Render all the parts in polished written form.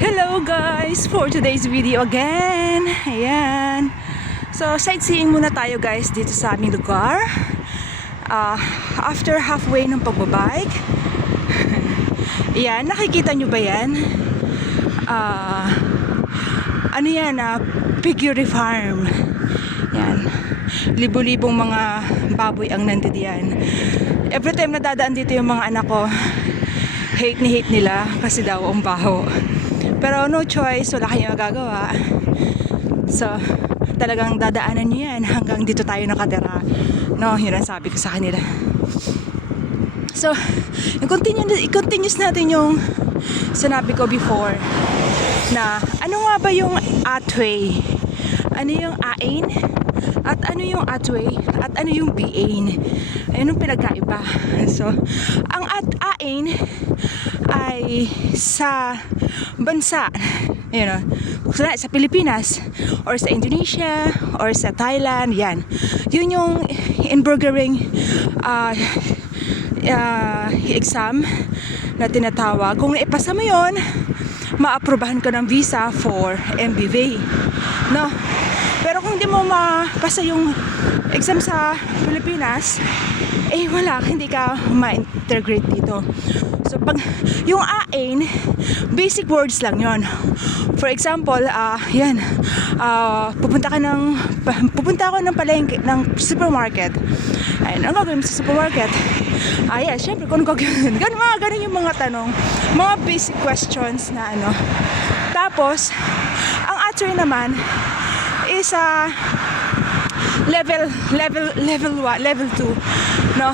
Hello guys! For today's video again, ayan. So sightseeing muna tayo guys dito sa aming lugar. After halfway ng pagbabike. Ayan, nakikita nyo ba yan? Ano yan? Piggery farm. Yan. Libo-libong mga baboy ang nandito yan. Every time na dadaan dito yung mga anak ko, hate nila kasi daw ang baho. Pero no choice, wala kayong magagawa. So, talagang dadaanan nyo yan hanggang dito tayo nakatira. No, yun ang sabi ko sa kanila. So, i-continuous natin yung sinabi ko before na ano nga ba yung Atway? Ano yung Ain? At ano yung Atway? At ano yung Biain? Ayun yung pinagkaiba. So, ang Ain ay sa bansa, you know, sa Pilipinas or sa Indonesia or sa Thailand, yan. Yun yung inburgering exam na tinatawag. Kung naipasa mo yun, maaprubahan ka ng visa for MBV. No? Pero kung hindi mo mapasa yung exam sa Pilipinas, eh wala, hindi ka ma-integrate dito. So pag yung AIN, basic words lang yon. For example, pupunta ako ng palengke ng supermarket. Ayun, ang gagawin sa supermarket? Syempre kung gagawin. Ganun yung mga tanong, mga basic questions na ano. Tapos, ang answer naman is level 2, no?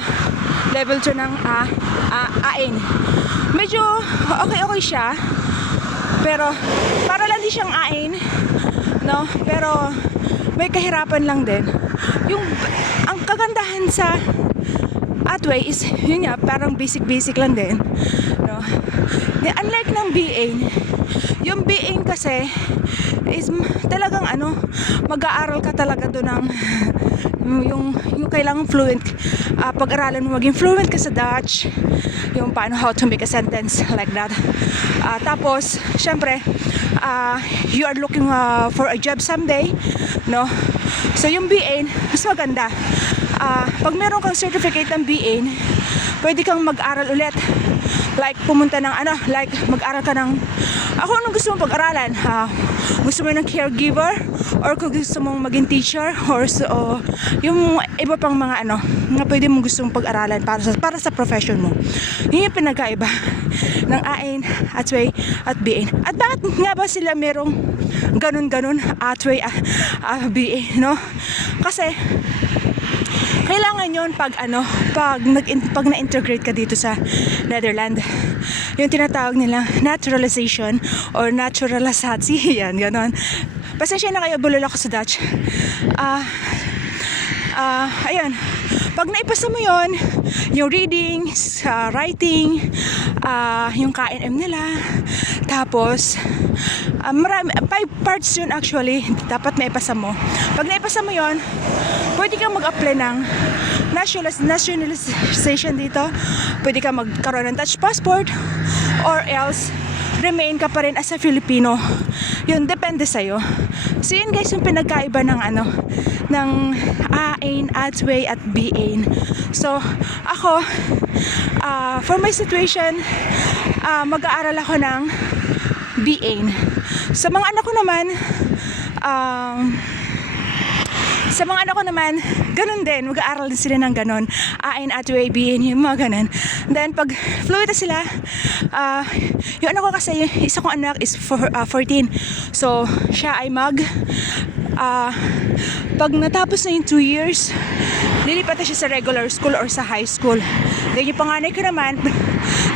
Level 2 ng AIN. Medyo okay siya. Pero para lang din siyang AIN, no? Pero may kahirapan lang din. Ang kagandahan sa Atway is yun nga, parang basic lang din, no? Unlike ng BAin, yung BAin kasi is talagang mag-aaral ka talaga doon ng yung kailangan fluent, pag-aralan mo maging fluent ka sa Dutch, yung paano how to make a sentence like that. Tapos syempre you are looking for a job someday, no? So yung BAin mas maganda. Pag meron kang certificate ng BAin, pwede kang mag-aral ulit, like pumunta ng like mag-aral ka ng anong gusto mong pag-aralan. Gusto mo ng caregiver or kung gusto mong maging teacher or yung iba pang mga na pwede mong gustong pag-aralan para sa profession mo. Yun yung pinagkaiba ng AIN, Atway at BAin. At bakit nga ba sila merong ganun Atway, BAin, no? Kasi kailangan yun pag na-integrate ka dito sa Netherlands. Yung tinatawag nila naturalization or naturalisasi. Yan, ganon. Pasensya na kayo, bulol ako sa Dutch. Ayun. Pag naipasa mo yun, yung reading, writing, yung KNM nila, tapos marami, 5 parts yun actually, dapat naipasa mo. Pag naipasa mo yun, pwede kang mag-apply ng nationalization dito. Pwede kang magkaroon ng Dutch passport or else remain ka pa rin as a Filipino. Yun, depende sa'yo. So yun guys, yung pinagkaiba ng ng AIN, Atway at BAin. So ako, for my situation, mag-aaral ako ng BAin. Sa mga anak ko naman, ganun din, mag-aaral din sila ng ganun. AIN, Atway, BAin, yung mga ganun. Then, pag fluid na sila, yung anak ko kasi, isa kong anak is 14. So, siya ay pag natapos na yung 2 years, lilipat na siya sa regular school or sa high school. Then, yung panganay ko naman,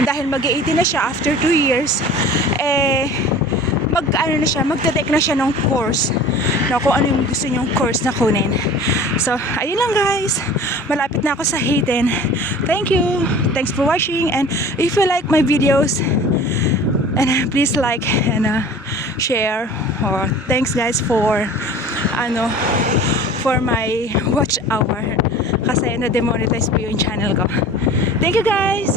dahil mag-18 na siya after 2 years, magte-take na siya ng course na kung ano yung gusto niyong course na kunin. So, ayun lang guys. Malapit na ako sa Hayden. Thank you. Thanks for watching. And if you like my videos, and please like and share. Or thanks guys for my watch hour. Kasi na-demonetize po yung channel ko. Thank you guys.